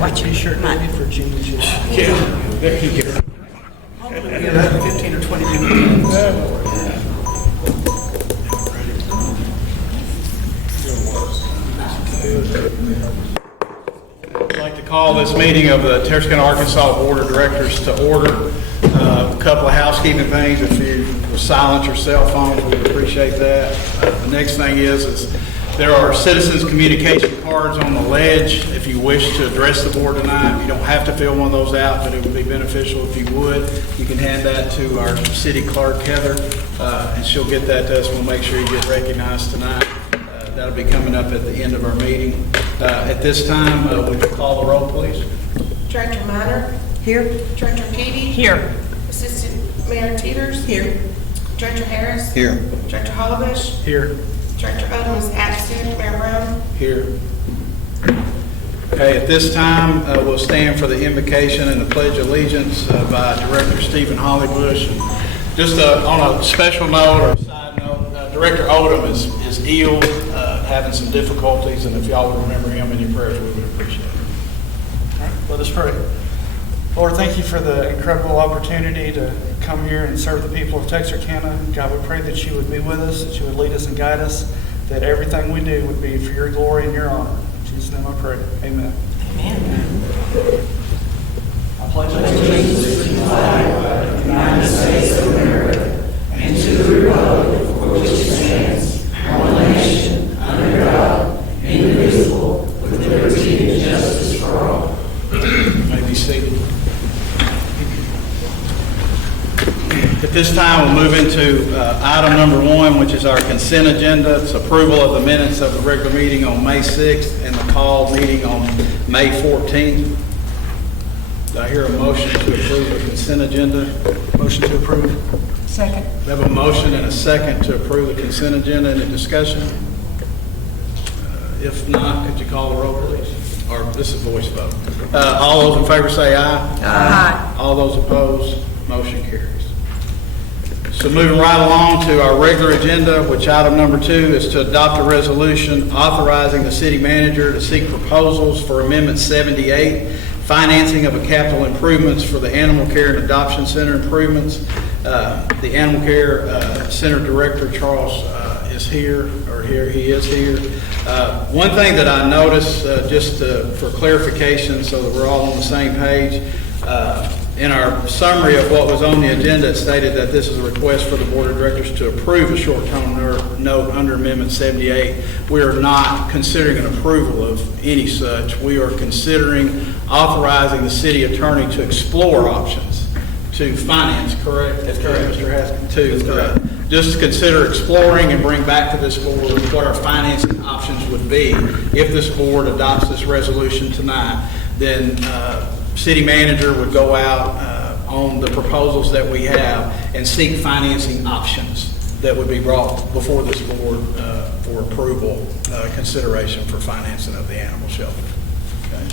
Watch your shirt ready for June. Yeah, there you go. Hopefully we have 15 or 20 minutes. I'd like to call this meeting of the Terrace County, Arkansas Board of Directors to order. A couple of housekeeping things. If you will silence your cell phones, we would appreciate that. The next thing is there are citizens communication cards on the ledge. If you wish to address the board tonight, you don't have to fill one of those out, but it would be beneficial if you would. You can hand that to our city clerk, Heather, and she'll get that to us. We'll make sure you get recognized tonight. That'll be coming up at the end of our meeting. At this time, would you call the roll, please? Director Minor? Here. Director Peavy? Here. Assistant Mayor Teeters? Here. Director Harris? Here. Director Hollibush? Here. Director Odom is absent. Mayor Brown? Here. Okay, at this time, we'll stand for the invocation and the Pledge of Allegiance by Director Stephen Hollybush. And just on a special note or a side note, Director Odom is ill, having some difficulties, and if y'all would remember him in your prayers, we would appreciate it. All right, let us pray. Lord, thank you for the incredible opportunity to come here and serve the people of Texarkana. God, we pray that you would be with us, that you would lead us and guide us, that everything we do would be for your glory and your honor. In Jesus' name I pray. Amen. Amen. I pledge allegiance to the flag of the United States of America and to the republic for which it stands, one nation, under God, indivisible, with liberty and justice for all. You may be seated. At this time, we'll move into item number 1, which is our consent agenda. It's approval of the minutes of the regular meeting on May 6th and the call meeting on May 14th. Do I hear a motion to approve the consent agenda? Motion to approve. Second. We have a motion and a second to approve the consent agenda. Any discussion? If not, could you call the roll, please? Or this is voice vote. All those in favor say aye. Aye. All those opposed, motion carries. So moving right along to our regular agenda, which item number 2 is to adopt a resolution authorizing the city manager to seek proposals for Amendment 78, financing of a capital improvements for the Animal Care and Adoption Center improvements. The Animal Care Center Director, Charles, is here, or he is here. One thing that I noticed, for clarification so that we're all on the same page, in our summary of what was on the agenda, it stated that this is a request for the Board of Directors to approve a short-term note under Amendment 78. We are not considering an approval of any such. We are considering authorizing the city attorney to explore options to finance, correct? That's correct, Mr. Haskins. Just consider exploring and bring back to this board what our financing options would be. If this board adopts this resolution tonight, then city manager would go out on the proposals that we have and seek financing options that would be brought before this board for approval, consideration for financing of the animal shelter. Okay.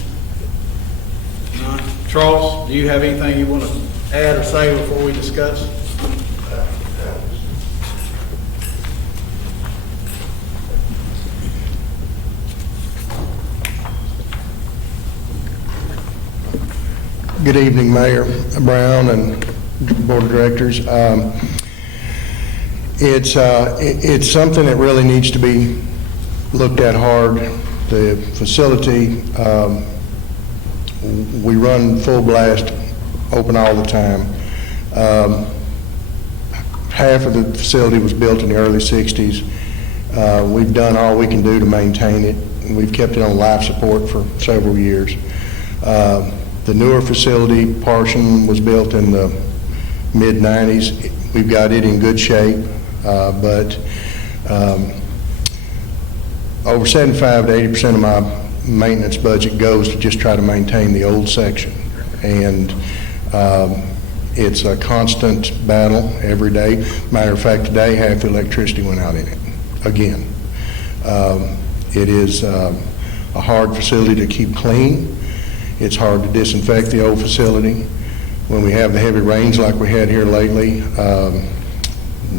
Charles, do you have anything you want to add or say before we discuss? Good evening, Mayor Brown and Board of Directors. It's something that really needs to be looked at hard. The facility, we run full blast, open all the time. Half of the facility was built in the early 60s. We've done all we can do to maintain it, and we've kept it on life support for several years. The newer facility portion was built in the mid-90s. We've got it in good shape, but over 75 to 80% of my maintenance budget goes to just try to maintain the old section. And it's a constant battle every day. Matter of fact, today half the electricity went out in it again. It is a hard facility to keep clean. It's hard to disinfect the old facility. When we have the heavy rains like we had here lately,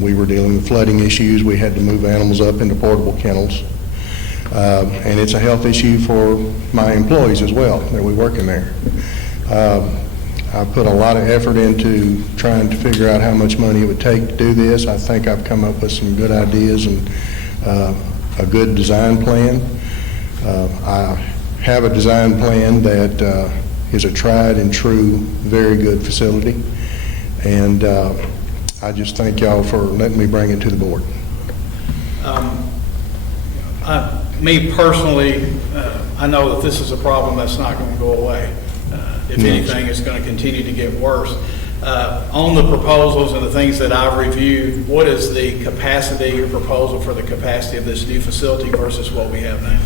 we were dealing with flooding issues. We had to move animals up into portable kennels. And it's a health issue for my employees as well that we work in there. I put a lot of effort into trying to figure out how much money it would take to do this. I think I've come up with some good ideas and a good design plan. I have a design plan that is a tried and true, very good facility. And I just thank y'all for letting me bring it to the board. Me personally, I know that this is a problem that's not going to go away. If anything, it's going to continue to get worse. On the proposals and the things that I've reviewed, what is the capacity or proposal for the capacity of this new facility versus what we have now?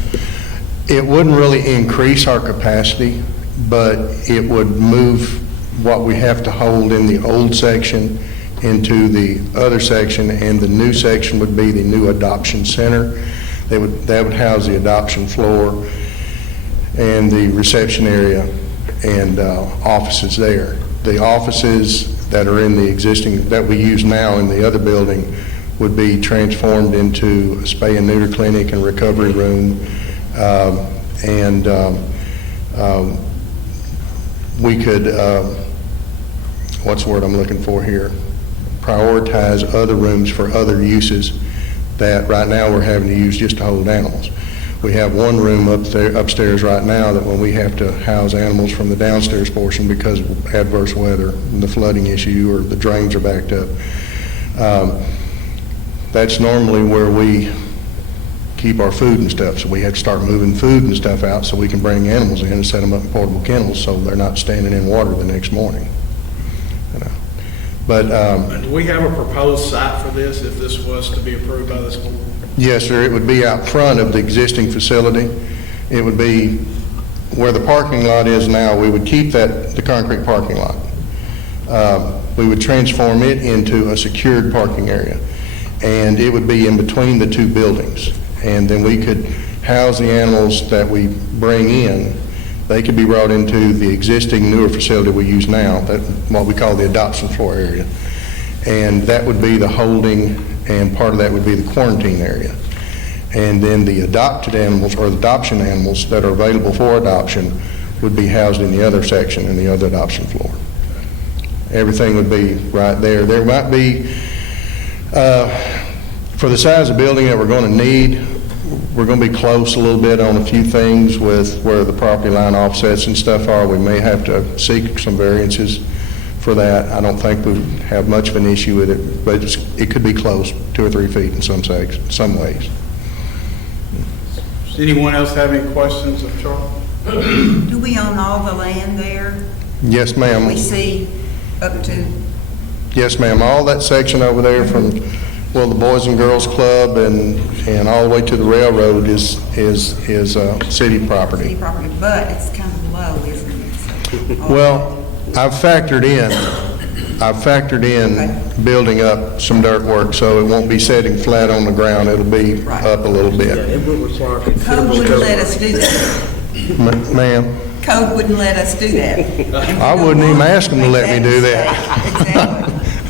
It wouldn't really increase our capacity, but it would move what we have to hold in the old section into the other section, and the new section would be the new adoption center. That would house the adoption floor and the reception area and offices there. The offices that are in the existing, that we use now in the other building, would be transformed into a spay and neuter clinic and recovery room. We could, what's the word I'm looking for here? Prioritize other rooms for other uses that right now we're having to use just to hold animals. We have one room upstairs right now that when we have to house animals from the downstairs portion because of adverse weather and the flooding issue or the drains are backed up, that's normally where we keep our food and stuff. So we have to start moving food and stuff out so we can bring animals in and set them up in portable kennels so they're not standing in water the next morning. But do we have a proposed site for this if this was to be approved by this board? yes, sir. It would be out front of the existing facility. It would be where the parking lot is now. We would keep the concrete parking lot. We would transform it into a secured parking area, and it would be in between the two buildings. And then we could house the animals that we bring in. They could be brought into the existing newer facility we use now, what we call the adoption floor area. And that would be the holding, and part of that would be the quarantine area. And then the adopted animals, or the adoption animals that are available for adoption, would be housed in the other section, in the other adoption floor. Everything would be right there. There might be, for the size of building that we're going to need, we're going to be close a little bit on a few things with where the property line offsets and stuff are. We may have to seek some variances for that. I don't think we have much of an issue with it, but it could be close, 2 or 3 feet in some ways. Does anyone else have any questions of Charles? Do we own all the land there? Yes, ma'am. We see up to, Yes, ma'am. All that section over there from, well, the Boys and Girls Club and all the way to the railroad is city property. but it's kind of low, isn't it? So, Well, I've factored in building up some dirt work, so it won't be setting flat on the ground. It'll be Right. up a little bit. It would require Code wouldn't let us do that. Ma'am, Code wouldn't let us do that. I wouldn't even ask them to let me do that.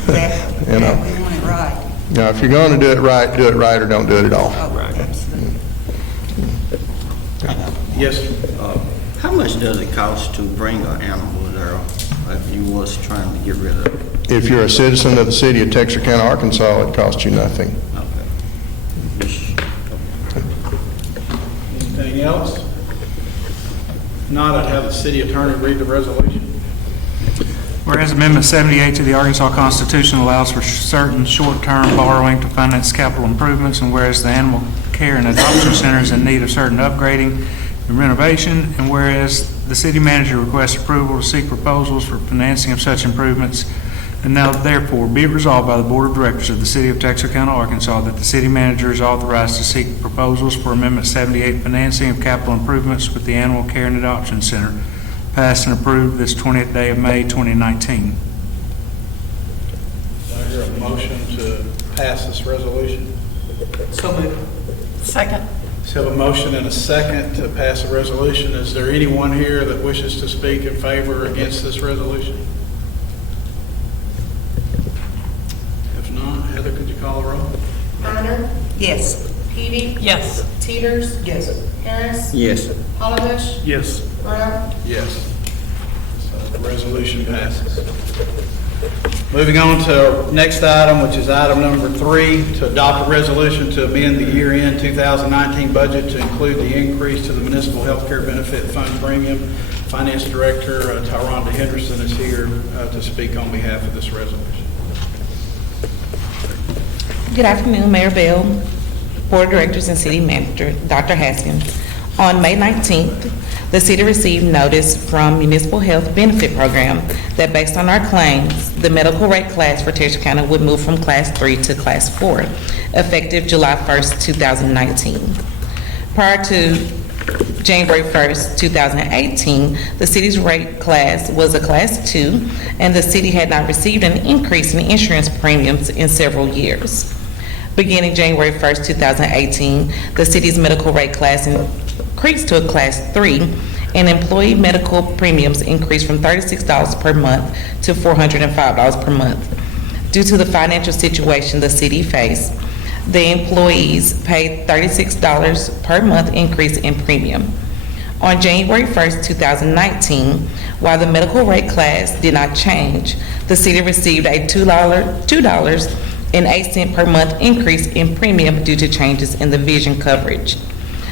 Exactly. You know. Yeah, we want it right. Now, if you're going to do it right or don't do it at all. Oh, absolutely. Yes, sir. How much does it cost to bring an animal there if you was trying to get rid of it? If you're a citizen of the city of Texarkana, Arkansas, it costs you nothing. Okay. Anything else? If not, I'd have the city attorney read the resolution. Whereas Amendment 78 to the Arkansas Constitution allows for certain short-term borrowing to finance capital improvements, and whereas the Animal Care and Adoption Center is in need of certain upgrading and renovation, and whereas the city manager requests approval to seek proposals for financing of such improvements, and now therefore be it resolved by the Board of Directors of the City of Texarkana, Arkansas, that the city manager is authorized to seek proposals for Amendment 78 financing of capital improvements with the Animal Care and Adoption Center, passed and approved this 20th day of May 2019. Do I hear a motion to pass this resolution? So moved. Second. So have a motion and a second to pass a resolution. Is there anyone here that wishes to speak in favor or against this resolution? If not, Heather, could you call the roll? Minor, Yes. Peavy? Yes. Teeters? Yes. Harris? Yes. Hollibish? Yes. Brown? Yes. So the resolution passes. Moving on to our next item, which is item number 3, to adopt a resolution to amend the year-end 2019 budget to include the increase to the municipal health care benefit fund premium. Finance Director Tyronda Henderson is here to speak on behalf of this resolution. Good afternoon, Mayor Bell, Board of Directors, and City Manager, Dr. Haskins. On May 19th, the city received notice from Municipal Health Benefit Program that based on our claims, the medical rate class for Tertiary County would move from Class 3 to Class 4, effective July 1st, 2019. Prior to January 1st, 2018, the city's rate class was a Class 2, and the city had not received an increase in insurance premiums in several years. Beginning January 1st, 2018, the city's medical rate class increased to a Class 3, and employee medical premiums increased from $36 per month to $405 per month. Due to the financial situation the city faced, the employees paid $36 per month increase in premium. On January 1st, 2019, while the medical rate class did not change, the city received a $2.08 per month increase in premium due to changes in the vision coverage.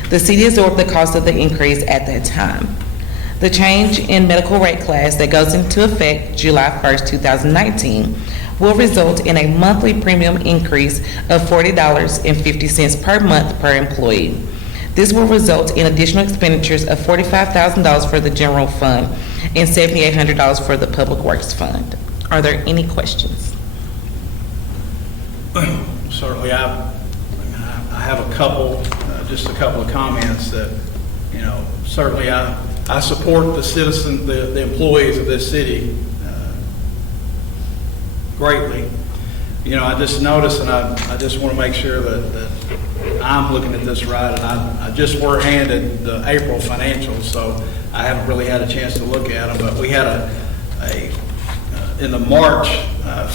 The city absorbed the cost of the increase at that time. The change in medical rate class that goes into effect July 1st, 2019 will result in a monthly premium increase of $40.50 per month per employee. This will result in additional expenditures of $45,000 for the general fund and $7,800 for the public works fund. Are there any questions? Certainly, I have a couple, just a couple of comments that, certainly I support the citizen, the employees of this city greatly. I just noticed, and I just want to make sure that I'm looking at this right, and I just were handed the April financials, so I haven't really had a chance to look at them, but we had in the March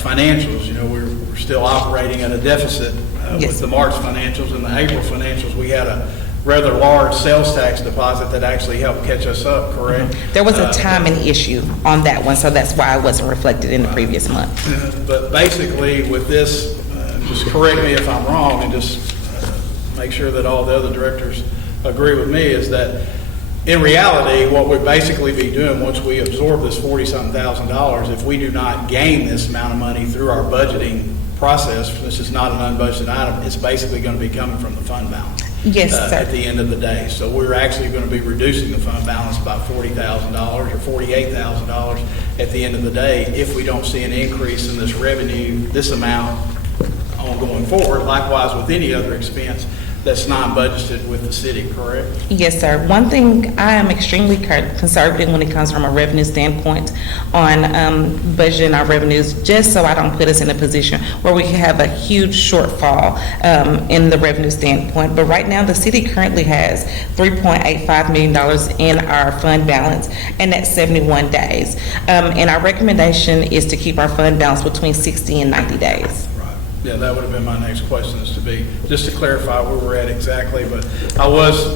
financials, we're still operating at a deficit with the March financials. In the April financials, we had a rather large sales tax deposit that actually helped catch us up, correct? There was a timing issue on that one, so that's why it wasn't reflected in the previous month. But basically, with this, just correct me if I'm wrong, and just make sure that all the other directors agree with me, is that in reality, what we'd basically be doing once we absorb this $40-something thousand, if we do not gain this amount of money through our budgeting process, this is not an unbudgeted item, it's basically going to be coming from the fund balance. Yes, sir. At the end of the day. So we're actually going to be reducing the fund balance by $40,000 or $48,000 at the end of the day if we don't see an increase in this revenue, this amount on going forward. Likewise with any other expense that's not budgeted with the city, correct? Yes, sir. One thing, I am extremely conservative when it comes from a revenue standpoint on budgeting our revenues, just so I don't put us in a position where we have a huge shortfall in the revenue standpoint. But right now, the city currently has $3.85 million in our fund balance, and that's 71 days. And our recommendation is to keep our fund balance between 60 and 90 days. Yeah, that would have been my next question, is to be, just to clarify where we're at exactly, but I was,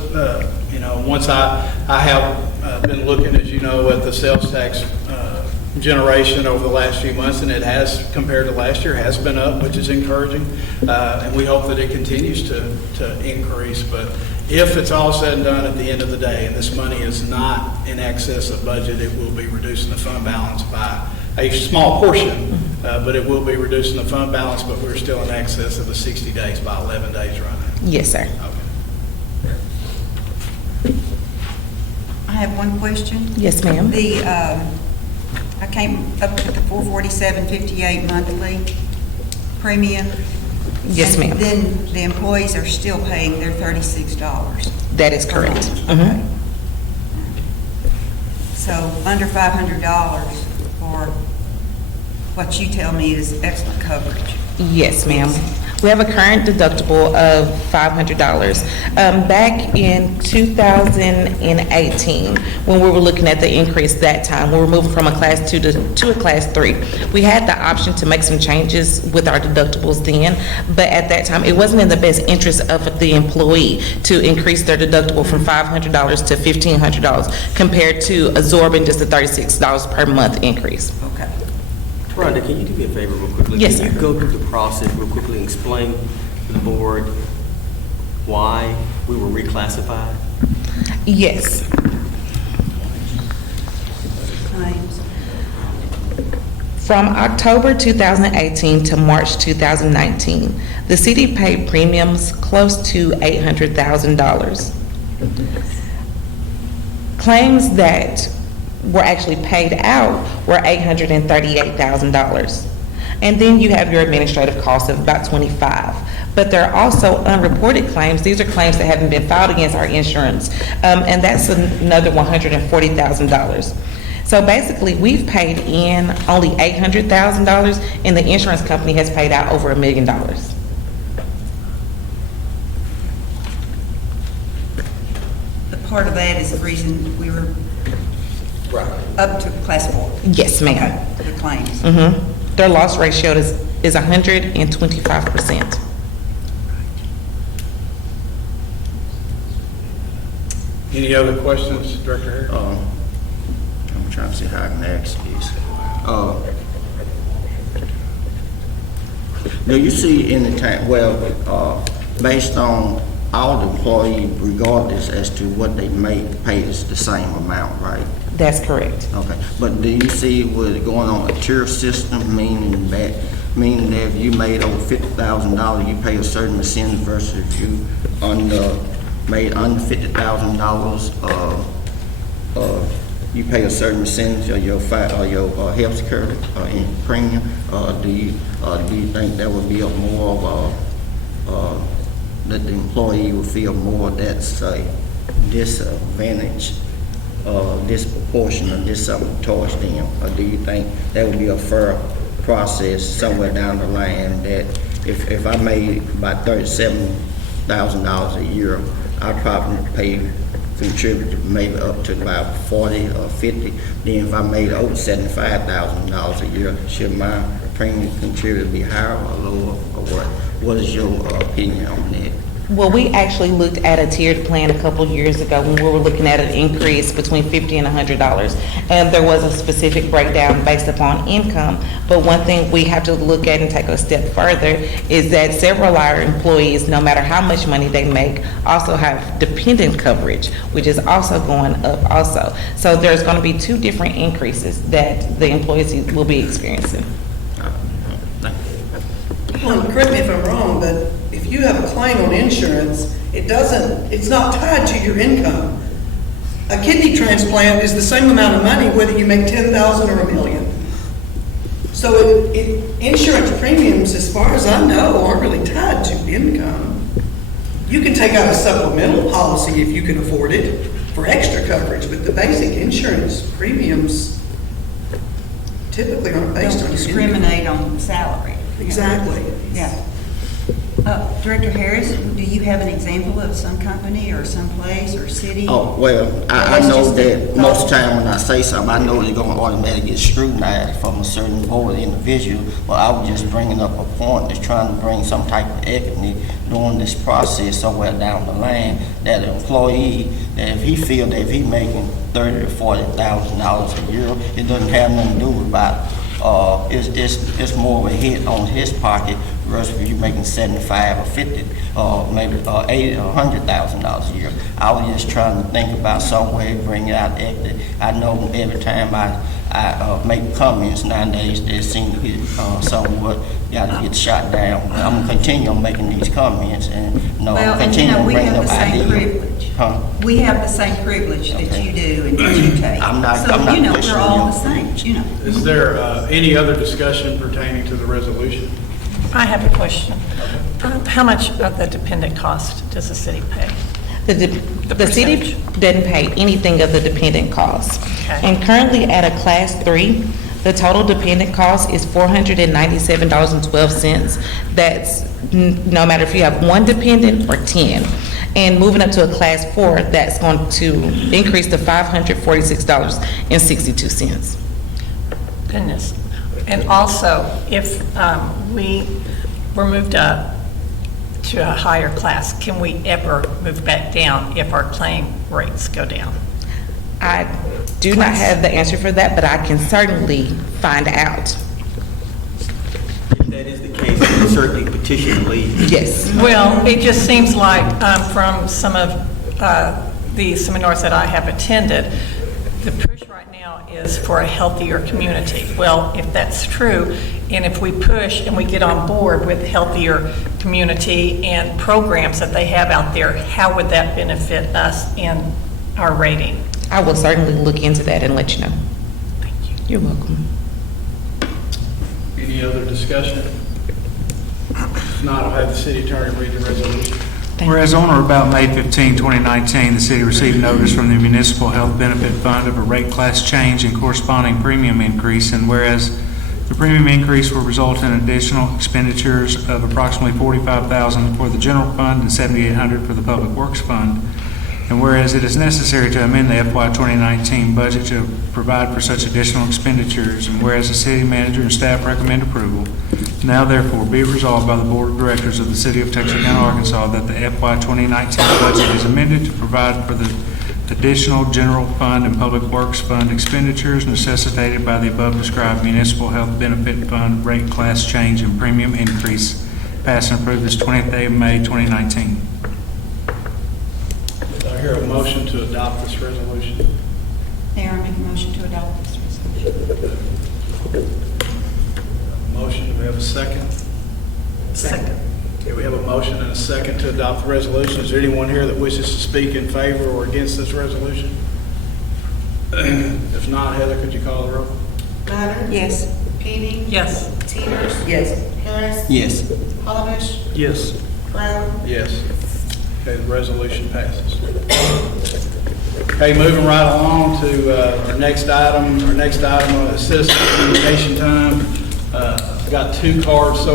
once I have been looking, as you know, at the sales tax generation over the last few months, and it has, compared to last year, has been up, which is encouraging, and we hope that it continues to increase, but if it's all said and done at the end of the day, and this money is not in excess of budget, it will be reducing the fund balance by a small portion, but it will be reducing the fund balance, but we're still in excess of the 60 days by 11 days right now. Yes, sir. Okay. I have one question. Yes, ma'am. I came up with the $447.58 monthly premium. Yes, and ma'am. Then the employees are still paying their $36. That is correct. Okay. So under $500 for what you tell me is excellent coverage. Yes, ma'am. We have a current deductible of $500. Back in 2018, when we were looking at the increase that time, we were moving from a Class 2 to a Class 3. We had the option to make some changes with our deductibles then, but at that time, it wasn't in the best interest of the employee to increase their deductible from $500 to $1,500 compared to absorbing just a $36 per month increase. Okay. Rhonda, can you do me a favor real quickly? Yes, Can sir. you go through the process real quickly and explain to the board why we were reclassified? Yes. Claims. From October 2018 to March 2019, the city paid premiums close to $800,000. Claims that were actually paid out were $838,000. And then you have your administrative costs of about $25,000. But there are also unreported claims. These are claims that haven't been filed against our insurance, and that's another $140,000. So basically, we've paid in only $800,000, and the insurance company has paid out over $1 million. But part of that is the reason we were up to Class 4. Yes, ma'am. Okay, the claims. Their loss ratio is 125%. Any other questions, Director Harris? I'm trying to see how I can ask this. Do you see in the time, based on all the employees, regardless as to what they make, pay is the same amount, right? That's correct. Okay, but do you see with it going on a tier system, meaning that if you made over $50,000, you pay a certain percentage versus you made under $50,000, you pay a certain percentage of your health care in premium? Do you think that would be a more of that the employee will feel more that's a disadvantage, disproportionate, something towards them? Or do you think that would be a fair process somewhere down the line that if I made about $37,000 a year, I'd probably contribute maybe up to about 40 or 50. Then if I made over $75,000 a year, should my premium contribute be higher or lower, or what? What is your opinion on that? Well, we actually looked at a tiered plan a couple years ago when we were looking at an increase between $50 and $100. And there was a specific breakdown based upon income. But one thing we have to look at and take a step further is that several of our employees, no matter how much money they make, also have dependent coverage, which is also going up also. So there's going to be two different increases that the employees will be experiencing. Well, correct me if I'm wrong, but if you have a claim on insurance, it's not tied to your income. A kidney transplant is the same amount of money whether you make $10,000 or $1 million. So insurance premiums, as far as I know, aren't really tied to income. You can take out a supplemental policy if you can afford it for extra coverage, but the basic insurance premiums typically aren't based Don't on your income. discriminate on salary. Exactly. Yeah. Director Harris, do you have an example of some company or some place or city? Oh, well, I That's know just that a most of the thought. time when I say something, I know they're gonna automatically get scrutinized from a certain board individual, but I was just bringing up a point, that's trying to bring some type of equity during this process somewhere down the line, that an employee, that if he feel that if he making $30,000 to $40,000 a year, it doesn't have nothing to do with about, it's more of a hit on his pocket versus if you making 75 or 50, maybe 80 or $100,000 a year. I was just trying to think about some way to bring it out equity. I know every time I make comments nowadays, they seem to get somewhat got to get shot down. But I'm gonna continue on making these comments and continue on we bringing have up the same ideas. privilege. Huh? We have the same privilege that you do and that you take. I'm not So, we're questioning all the you. same, Is there any other discussion pertaining to the resolution? I have a question. How much of the dependent cost does the city pay? The city doesn't pay anything of the dependent costs. Okay. And currently at a Class 3, The total dependent cost is $497.12. That's no matter if you have one dependent or 10. And moving up to a class 4, that's going to increase to $546.62. Goodness. And also, if we were moved up to a higher class, can we ever move back down if our claim rates go down? I do not have the answer for that, but I can certainly find out. If that is the case, we can certainly petition to leave. Yes. Well, it just seems like from some of the seminars that I have attended, the push right now is for a healthier community. Well, if that's true, and if we push and we get on board with healthier community and programs that they have out there, how would that benefit us in our rating? I will certainly look into that and let you know. Thank you. You're welcome. Any other discussion? If not, I'll have the city attorney read the resolution. Whereas on or about May 15, 2019, the city received notice from the Municipal Health Benefit Fund of a rate class change and corresponding premium increase, and whereas the premium increase will result in additional expenditures of approximately $45,000 for the general fund and $7,800 for the Public Works Fund, and whereas it is necessary to amend the FY 2019 budget to provide for such additional expenditures, and whereas the city manager and staff recommend approval, now therefore be it resolved by the Board of Directors of the City of Texarkana, Arkansas, that the FY 2019 budget is amended to provide for the additional general fund and Public Works Fund expenditures necessitated by the above described Municipal Health Benefit Fund rate class change and premium increase, passed and approved this 20th day of May 2019. I hear a motion to adopt this resolution. Mayor, I make a motion to adopt this resolution. Motion, do we have a second? Second. Okay, we have a motion and a second to adopt the resolution. Is there anyone here that wishes to speak in favor or against this resolution? If not, Heather, could you call the roll? Matter, Yes. Petey, Yes. Teeters, Yes. Harris, Yes. Holovish, Yes. Brown. Yes. Okay, the resolution passes. Okay, moving right along to our next item, assistant communication time. I've got 2 cards so